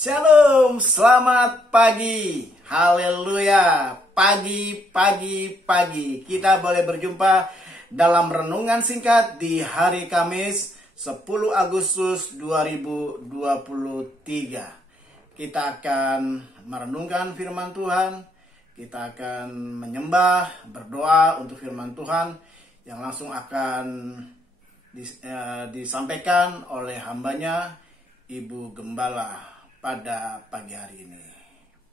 Shalom, selamat pagi. Haleluya. Pagi. Kita boleh berjumpa dalam renungan singkat di hari Kamis 10 Agustus 2023. Kita akan merenungkan firman Tuhan. Kita akan menyembah, berdoa untuk firman Tuhan yang langsung akan disampaikan oleh hambanya Ibu Gembala pada pagi hari ini.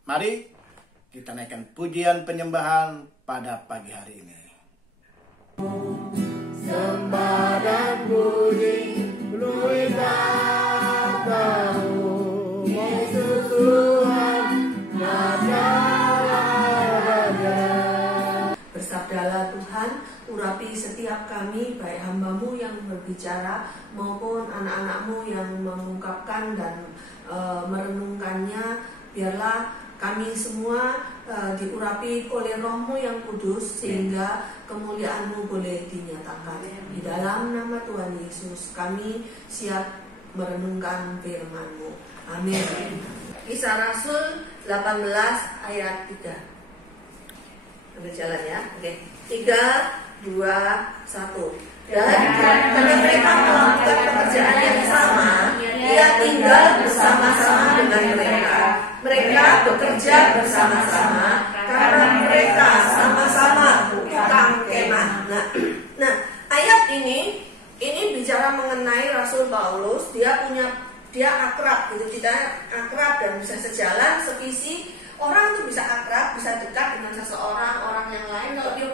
Mari kita naikkan pujian penyembahan pada pagi hari ini. Sembah dan puji beritahu Yesus Tuhan Raja. Bersabdalah Tuhan, urapi setiap kami, baik hamba-Mu yang berbicara maupun anak-anak-Mu yang mengungkapkan dan merenungkannya. Biarlah kami semua diurapi oleh Roh-Mu yang kudus sehingga kemuliaan-Mu boleh dinyatakan. Di dalam nama Tuhan Yesus kami siap merenungkan firman-Mu. Amin. Kisah Rasul 18 ayat 3. Ambil jalan ya. Oke. 3, 2, 1. Dan karena mereka melakukan pekerjaan yang sama, Ia tinggal bersama-sama dengan mereka. Mereka bekerja bersama-sama karena mereka sama-sama tukang kemah. Nah, ayat ini bicara mengenai Rasul Paulus. Dia akrab gitu, kita akrab dan bisa sejalan, sevisi. Orang itu bisa akrab, bisa dekat dengan seseorang, orang yang lain kalau dia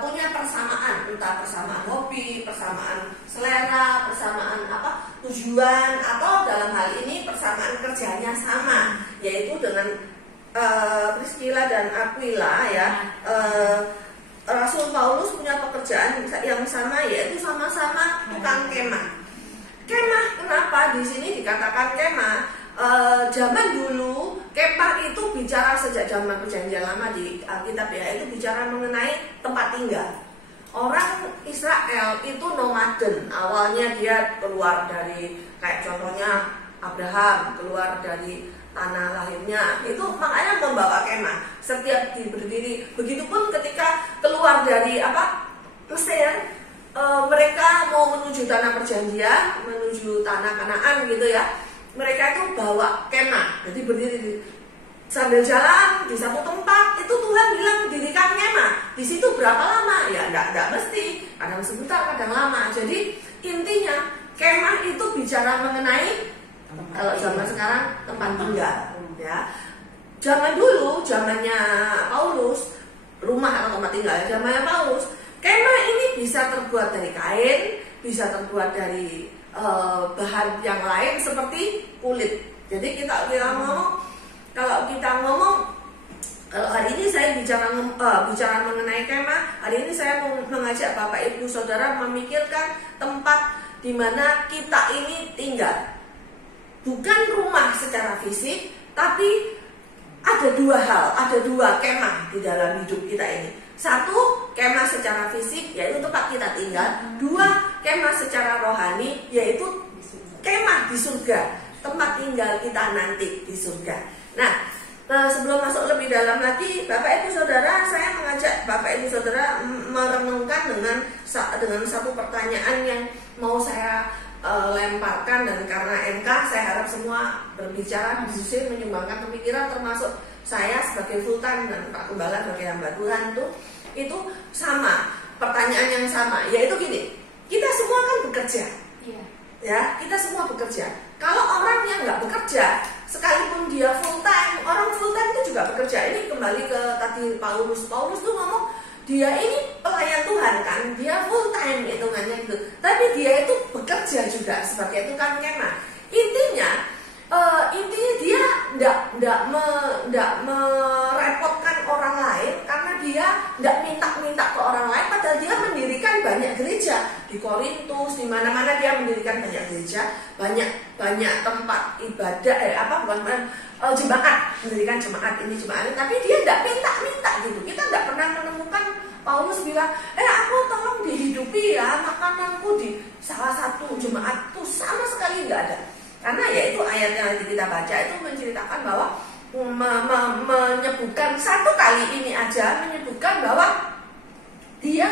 punya persamaan, entah persamaan hobi, persamaan selera, persamaan tujuan, atau dalam hal ini persamaan kerjanya sama, yaitu dengan Priscilla dan Aquila ya. Rasul Paulus punya pekerjaan yang sama, yaitu sama-sama tukang kemah. Kemah, kenapa di sini dikatakan kemah? Zaman dulu kemah itu bicara sejak zaman perjanjian lama di Alkitab ya, itu bicara mengenai tempat tinggal. Orang Israel itu nomaden. Awalnya dia keluar dari, kayak contohnya Abraham keluar dari tanah lahirnya, itu makanya membawa kemah setiap berdiri. Begitupun ketika keluar dari Mesir, mereka mau menuju tanah perjanjian, menuju tanah Kanaan gitu ya. Mereka itu bawa kemah, jadi berdiri sambil jalan di satu tempat. Itu Tuhan bilang dirikan kemah. Di situ berapa lama? Ya enggak mesti, kadang sebentar, kadang lama. Jadi intinya kemah itu bicara mengenai, kalau zaman sekarang tempat tinggal ya. Zaman dulu, zamannya Paulus, rumah atau tempat tinggal zamannya Paulus, kemah ini bisa terbuat dari kain, bisa terbuat dari bahan yang lain seperti kulit. Jadi kita ngomong, kalau hari ini saya bicara mengenai kemah, hari ini saya mau mengajak Bapak Ibu Saudara memikirkan tempat di mana kita ini tinggal. Bukan rumah secara fisik, tapi ada dua hal, ada dua kemah di dalam hidup kita ini. Satu, kemah secara fisik, yaitu tempat kita tinggal. Dua, kemah secara rohani, yaitu kemah di surga, tempat tinggal kita nanti di surga. Nah, sebelum masuk lebih dalam lagi, Bapak Ibu Saudara, saya mengajak Bapak Ibu Saudara merenungkan dengan satu pertanyaan yang mau saya lemparkan, dan karena MK saya harap semua berbicara, diskusi, menyumbangkan pemikiran, termasuk saya sebagai full time dan Pak Gembala sebagai hamba Tuhan itu sama, pertanyaan yang sama, yaitu gini, kita semua kan bekerja, ya, kita semua bekerja. Kalau orang yang nggak bekerja, sekalipun dia full time, orang full time itu juga bekerja. Ini kembali ke tadi Paulus tuh ngomong, dia ini pelayan Tuhan kan, dia full time hitungannya gitu, tapi dia itu bekerja juga sebagai tukang kemah. Intinya dia tidak merepotkan orang lain, karena dia tidak minta ke orang lain, padahal dia mendirikan banyak gereja di Korintus, di mana-mana dia mendirikan banyak gereja, banyak tempat ibadah, jemaat, mendirikan jemaat ini jemaat, tapi dia tidak minta gitu. Kita tidak pernah menemukan Paulus bilang, aku tolong dihidupi ya makananku di salah satu jemaat, tuh sama sekali nggak ada. Karena ya itu ayat yang nanti kita baca itu menceritakan bahwa menyebutkan satu kali ini aja menyebutkan bahwa dia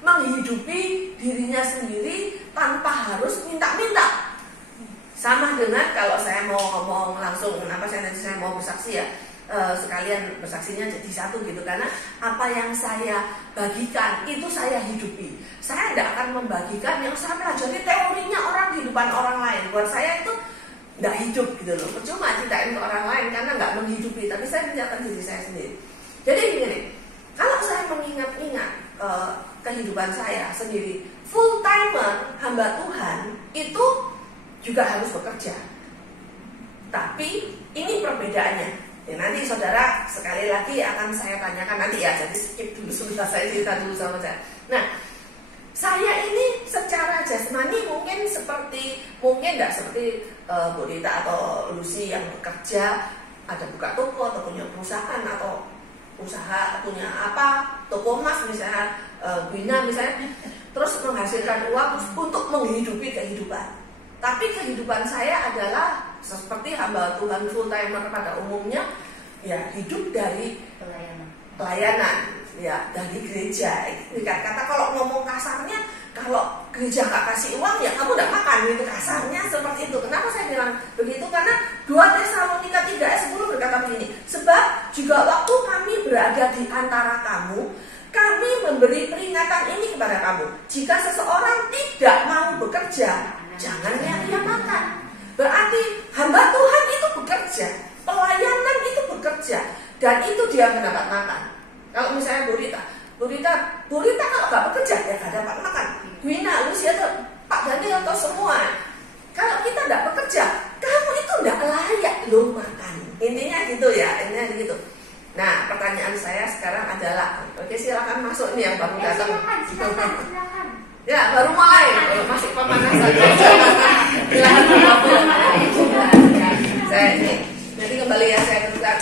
menghidupi dirinya sendiri tanpa harus minta-minta. Sama dengan kalau saya mau ngomong langsung, kenapa saya mau bersaksi ya, sekalian bersaksinya jadi satu gitu, karena apa yang saya bagikan itu saya hidupi. Saya tidak akan membagikan yang saya pelajari teorinya orang di depan orang lain. Buat saya itu tidak hidup gitu loh. Percuma ceritain ke orang lain karena nggak menghidupi, tapi saya menceritakan diri saya sendiri. Jadi begini, kalau saya mengingat-ingat kehidupan saya sendiri, full timer hamba Tuhan itu juga harus bekerja. Tapi ini perbedaannya. Ya, nanti saudara sekali lagi akan saya tanyakan nanti ya, jadi skip dulu sebentar, saya cerita dulu sama saya. Nah, saya ini secara jasmani mungkin tidak seperti Bu Rita atau Lucy yang bekerja, ada buka toko atau punya perusahaan atau usaha punya apa, toko emas misalnya, Bina misalnya, terus menghasilkan uang untuk menghidupi kehidupan. Tapi kehidupan saya adalah seperti hamba Tuhan full timer pada umumnya, ya hidup dari pelayanan, ya dari gereja. Kata kalau ngomong kasarnya, kalau gereja nggak kasih uang ya kamu nggak makan, gitu kasarnya seperti itu. Kenapa saya bilang begitu? Karena 2 Tesalonika 3 ayat 10 berkata begini, sebab juga waktu kami berada di antara kamu, kami memberi peringatan ini kepada kamu, jika seseorang tidak mau bekerja, jangan dia makan. Berarti hamba Tuhan itu bekerja, pelayanan itu bekerja, dan itu dia mendapat makan. Kalau misalnya Bu Rita kalau nggak bekerja ya nggak dapat makan. Gwina, Lucy atau Pak Daniel atau semua, kalau kita nggak bekerja, kamu itu nggak layak lo makan. Intinya gitu ya, intinya gitu. Nah, pertanyaan saya sekarang adalah, oke silakan masuk ini yang baru datang. Silakan. Ya, baru mulai, masih pemanasan. Saya ini, jadi kembali ya saya teruskan.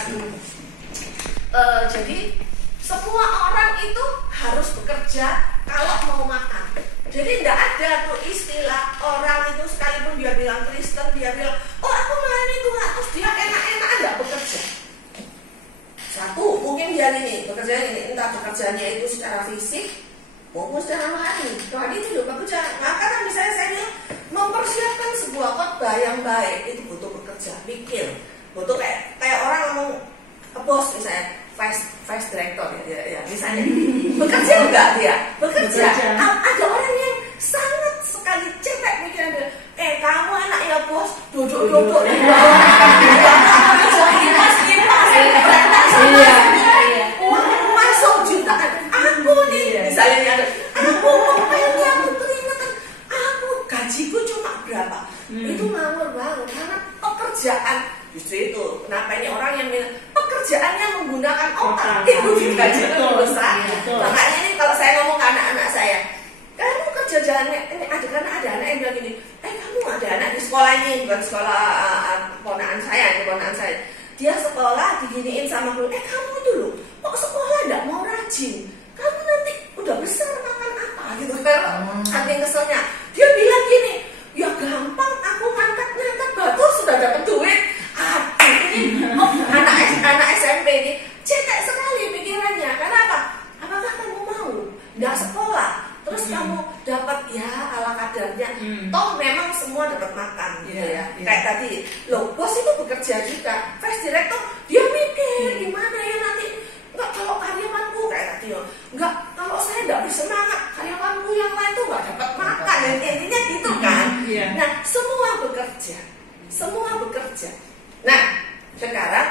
Jadi semua orang itu harus bekerja kalau mau makan. Jadi tidak ada tuh istilah orang itu sekalipun dia bilang Kristen, dia bilang, oh aku melayani Tuhan, terus dia enak-enak enggak bekerja. Satu, mungkin dia ini bekerjanya ini, entah bekerjanya itu secara fisik maupun secara rohani. Rohani itu juga bekerja. Nah, karena misalnya saya bilang mempersiapkan sebuah khotbah yang baik itu butuh bekerja, pikir, butuh kayak orang ngomong bos misalnya, vice director ya misalnya, bekerja enggak dia? Bekerja. Ada orang yang sangat sekali cetek pikiran dia, kamu anak ya bos, duduk di bawah, masuk jutaan, aku nih misalnya aku ngomongnya aku peringatan, aku gajiku cuma berapa, itu ngawur banget karena pekerjaan. Justru itu kenapa ini orang yang bilang pekerjaannya menggunakan otak itu digaji besar. Makanya ini kalau saya ngomong ke anak-anak saya, kamu kerja jalannya ini karena ada anak yang bilang gini, kamu ada anak di sekolah ini, bukan sekolah ponakan saya, dia sekolah diginiin sama guru, kamu itu loh kok sekolah nggak mau rajin, kamu nanti udah besar makan apa gitu kan. Saking keselnya dia bilang gini, ya gampang aku ngangkat batu sudah dapat duit. Anak SMP ini cetek sekali pikirannya. Karena apa? Apakah kamu mau nggak sekolah terus kamu dapat ya ala kadarnya? Toh memang semua dapat makan gitu ya. Kayak tadi, loh bos itu bekerja juga, vice director dia mikir gimana ya nanti. Enggak kalau karyawanku kayak tadi loh, enggak kalau saya nggak bersemangat karyawanku yang lain tuh nggak dapat makan. Dan intinya gitu kan. Nah semua bekerja. Nah sekarang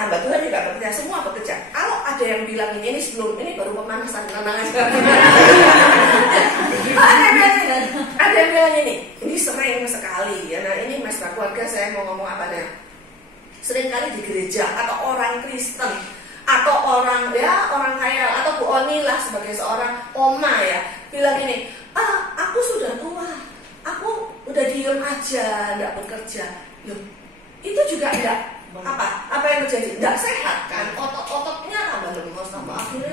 hamba Tuhan juga bekerja, semua bekerja. Kalau ada yang bilang ini sebelum ini baru pemanasan ada yang bilang ini sering sekali ya. Nah ini mesbah keluarga saya mau ngomong apa nih? Sering kali di gereja atau orang Kristen atau orang kaya atau Bu Oni lah sebagai seorang oma ya bilang ini, aku sudah tua, aku udah diem aja, nggak bekerja. Loh, itu juga enggak apa yang terjadi? Enggak sehat kan? Otot-ototnya tambah lemes, akhirnya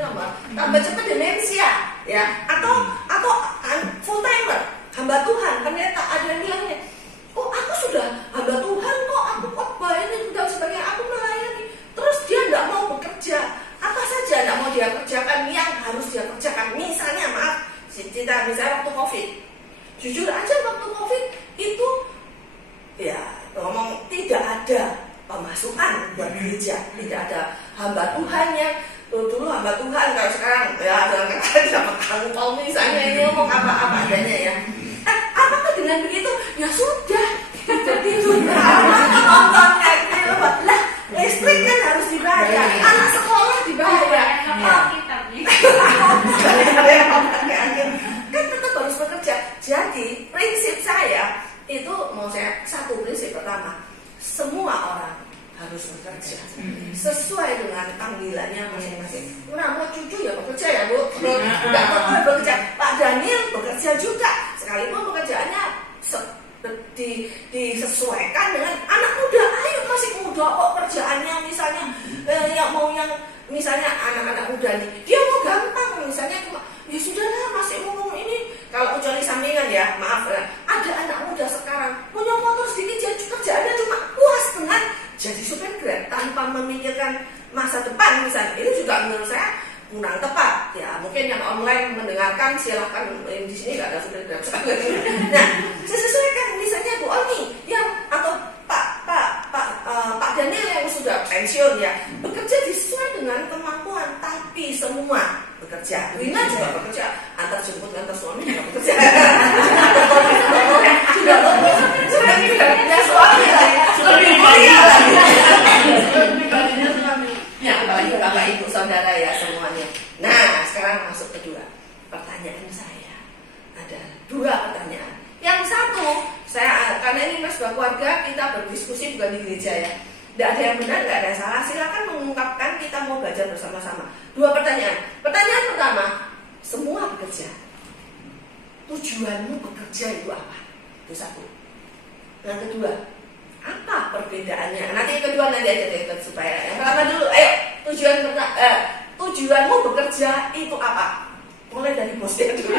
tambah cepat demensia ya. Atau full timer hamba Tuhan, ternyata ada yang bilangnya, oh aku sudah hamba ada pemasukan buat gereja, tidak ada hamba Tuhan yang dulu hamba Tuhan, kalau sekarang ya dengan kata dapat angpau misalnya, ini ngomong apa adanya ya. Apakah dengan begitu ya sudah jadi sudah nonton Netflix lah, listrik kan harus dibayar, anak sekolah dibayar, kan tetap harus bekerja. Jadi prinsip saya itu, mau saya satu prinsip pertama, semua orang harus bekerja sesuai dengan panggilannya masing-masing. Nah, mau cucu ya bekerja ya Bu, nggak mau bekerja. Pak Daniel bekerja juga, sekalipun pekerjaannya disesuaikan dengan anak muda. Ayo masih muda kok kerjaannya, misalnya yang misalnya anak-anak muda nih, dia mau gampang misalnya cuma ya sudahlah masih umum ini. Kalau kecuali sampingan ya, maaf ya, ada anak muda sekarang punya motor sedikit, kerjaannya cuma puas dengan jadi supir Grab tanpa memikirkan masa depan misalnya. Itu juga menurut saya kurang tepat ya. Mungkin yang online mendengarkan silahkan, di sini nggak ada supir Grab. Nah, sesuaikan misalnya Bu Oni yang atau Pak Daniel yang sudah pensiun ya, bekerja sesuai dengan kemampuan, tapi semua bekerja. Wina juga bekerja, antar jemput antar suami juga bekerja. Sudah ya suami lagi, lebih mulia lagi. Ya, Bapak Ibu Saudara ya semuanya. Nah, sekarang masuk kedua. Pertanyaan saya ada dua pertanyaan. Yang satu, karena ini sebuah keluarga, kita berdiskusi bukan di gereja ya. Tidak ada yang benar, tidak ada yang salah. Silakan mengungkapkan, kita mau belajar bersama-sama. Dua pertanyaan. Pertanyaan pertama, semua bekerja. Tujuanmu bekerja itu apa? Itu satu. Yang kedua, apa perbedaannya? Nanti yang kedua nanti aja deh, supaya yang pertama dulu. Ayo, tujuanmu bekerja itu apa? Mulai dari bosnya dulu.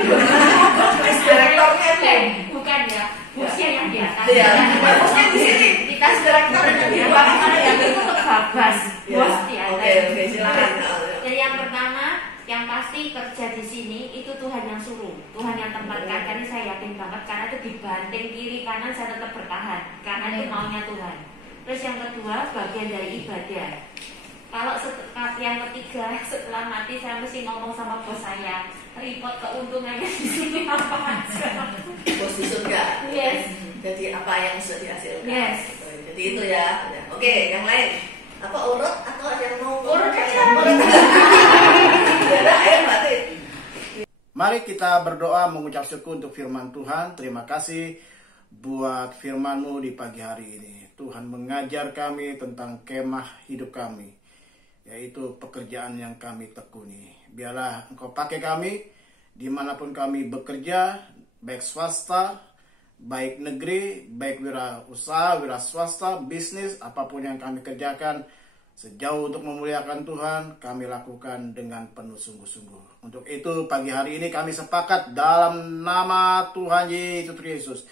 Direktornya dulu. Bukan ya, bosnya yang di atas. Iya, bosnya di sini. Kita direktornya di bawah. Yang itu babas, bos di atas. Oke, silakan. Jadi yang pertama, yang pasti kerja di sini itu Tuhan yang suruh, Tuhan yang tempatkan. Karena saya yakin banget, karena itu dibanting kiri kanan saya tetap bertahan, karena itu maunya Tuhan. Terus yang kedua, bagian dari ibadah. Kalau yang ketiga, setelah mati saya mesti ngomong sama bos saya, report keuntungannya di sini apa aja. Bos di surga. Yes. Jadi apa yang sudah dihasilkan. Yes. Jadi itu ya. Oke, yang lain. Apa urut atau ada yang mau Urut aja. Mari kita berdoa mengucap syukur untuk firman Tuhan. Terima kasih buat firman-Mu di pagi hari ini. Tuhan mengajar kami tentang kemah hidup kami, yaitu pekerjaan yang kami tekuni. Biarlah Engkau pakai kami dimanapun kami bekerja, baik swasta, baik negeri, baik wirausaha, wira swasta, bisnis, apapun yang kami kerjakan, sejauh untuk memuliakan Tuhan, kami lakukan dengan penuh sungguh-sungguh. Untuk itu pagi hari ini kami sepakat dalam nama Tuhan Yesus Kristus.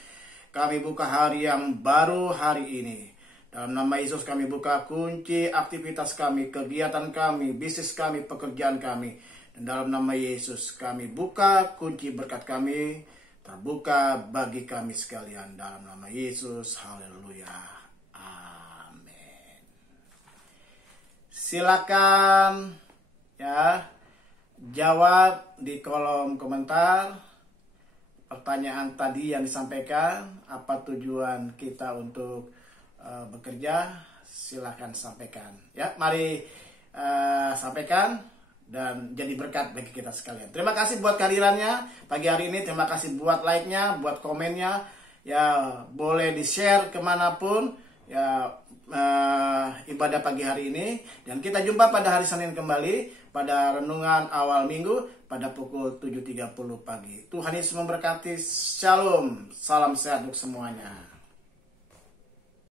Kami buka hari yang baru hari ini. Dalam nama Yesus kami buka kunci aktivitas kami, kegiatan kami, bisnis kami, pekerjaan kami. Dan dalam nama Yesus kami buka kunci berkat kami, terbuka bagi kami sekalian. Dalam nama Yesus, haleluya. Amin. Silakan ya jawab di kolom komentar pertanyaan tadi yang disampaikan. Apa tujuan kita untuk bekerja? Silakan sampaikan ya. Mari sampaikan dan jadi berkat bagi kita sekalian. Terima kasih buat kehadirannya pagi hari ini. Terima kasih buat like-nya, buat komennya. Ya boleh di-share kemanapun ya ibadah pagi hari ini. Dan kita jumpa pada hari Senin kembali pada renungan awal minggu pada pukul 7.30 pagi. Tuhan Yesus memberkati. Shalom. Salam sehat untuk semuanya.